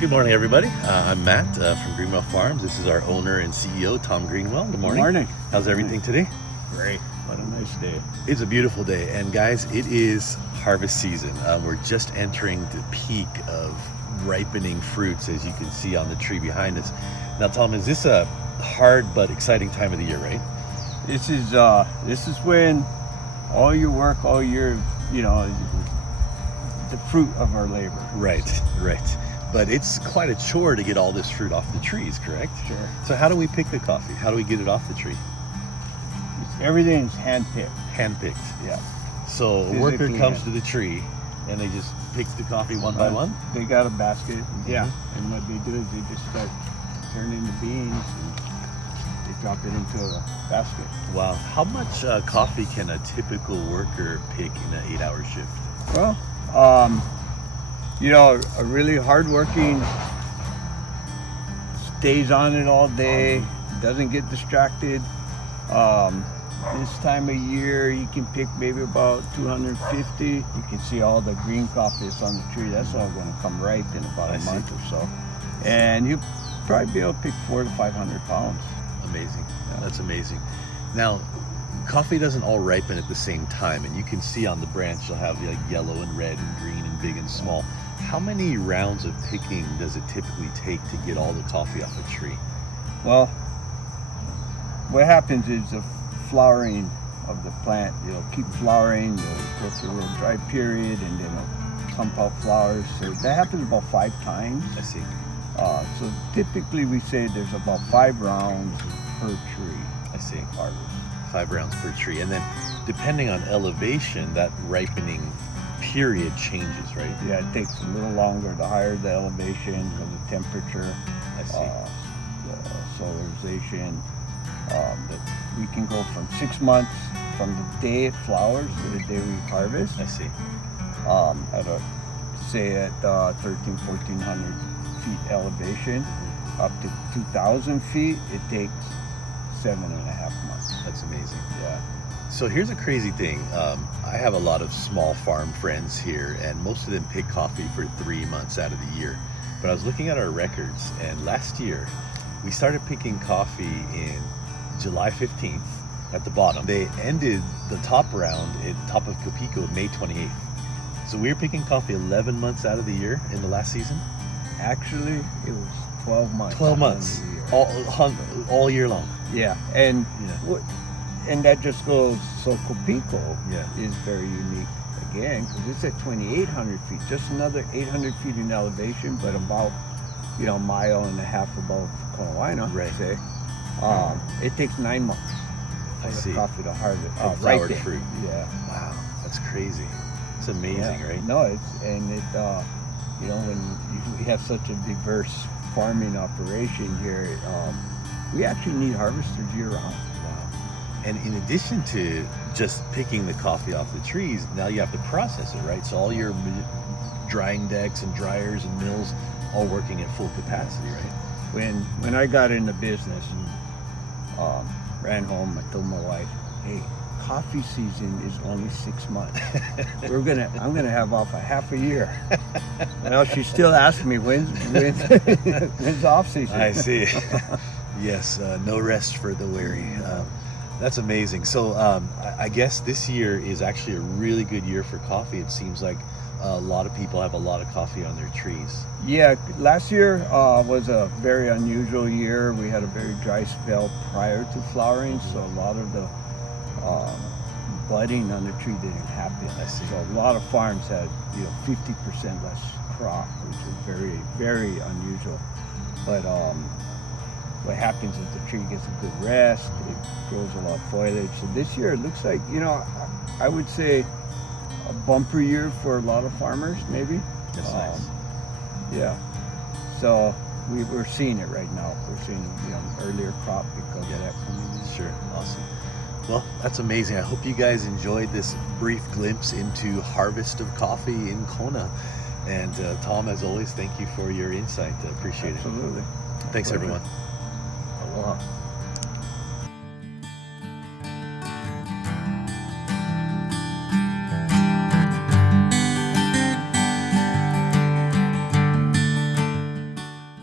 Good morning, everybody. I'm Matt from Greenwell Farms. This is our owner and CEO, Tom Greenwell. Good morning. Good morning. How's everything today? Great. What a nice day. It's a beautiful day. And guys, it is harvest season. We're just entering the peak of ripening fruits, as you can see on the tree behind us. Now, Tom, is this a hard but exciting time of the year, right? This is when all your work, all your, the fruit of our labor. Right. But it's quite a chore to get all this fruit off the trees, correct? Sure. So how do we pick the coffee? How do we get it off the tree? Everything's hand-picked. Hand-picked. Yeah. So a worker Physically comes hand- to the tree and they just pick the coffee one by one? They got a basket. Yeah. And what they do is they just start turning the beans and they drop it into a basket. Wow. How much coffee can a typical worker pick in an 8-hour shift? Well, a really hardworking stays on it all day, doesn't get distracted. This time of year, you can pick maybe about 250. You can see all the green coffee that's on the tree. That's all going to come ripe in about a month or so. And you'll probably be able to pick 400 to 500 pounds. Amazing. Yeah. That's amazing. Now, coffee doesn't all ripen at the same time, and you can see on the branch you'll have like yellow and red and green and big and small. How many rounds of picking does it typically take to get all the coffee off a tree? Well, what happens is the flowering of the plant, it'll keep flowering, it'll go through a little dry period, and then it'll pump out flowers. So that happens about 5 times. I see. So typically we say there's about 5 rounds per tree. I see. Harvest. 5 rounds per tree. And then depending on elevation, that ripening period changes, right? Yeah, it takes a little longer. The higher the elevation, the temperature, I see. the solarization. We can go from 6 months from the day it flowers to the day we harvest. I see. At 1,400 feet elevation, up to 2,000 feet, it takes 7.5 months. That's amazing. Yeah. So here's a crazy thing. I have a lot of small farm friends here, and most of them pick coffee for 3 months out of the year. But I was looking at our records, and last year we started picking coffee in July 15th at the bottom. They ended the top round at top of Copico May 28th. So we were picking coffee 11 months out of the year in the last season. Actually, it was 12 months. 12 months, all year long. Yeah, and Yeah. and that just goes. So Copico Yeah. is very unique again because it's at 2,800 feet, just another 800 feet in elevation, but about a mile and a half above Kona, Right. say. It takes 9 months for I the see. coffee to harvest. For flowered ripen. fruit. Yeah. Wow, that's crazy. It's amazing, right? No, when we have such a diverse farming operation here, we actually need harvesters year round. Wow. And in addition to just picking the coffee off the trees, now you have to process it, right? So all your drying decks and dryers and mills all working at full capacity, right? When I got into business, ran home, I told my wife, hey, coffee season is only 6 months. I'm gonna have off a half a year. Well, she still asks me when's off season. I see. Yes, no rest for the weary. That's amazing. So I guess this year is actually a really good year for coffee. It seems like a lot of people have a lot of coffee on their trees. Yeah, last year was a very unusual year. We had a very dry spell prior to flowering, so a lot of the budding on the tree didn't happen. I see. So a lot of farms had 50% less crop, which is very, very unusual. But what happens is the tree gets a good rest, it grows a lot of foliage. So this year it looks like, I would say a bumper year for a lot of farmers, maybe. That's nice. Yeah. So we're seeing it right now. We're seeing earlier crop because of that coming in. Sure. Awesome. Well, that's amazing. I hope you guys enjoyed this brief glimpse into harvest of coffee in Kona. And Tom, as always, thank you for your insight. I appreciate Absolutely. it. Thanks, everyone. Aloha.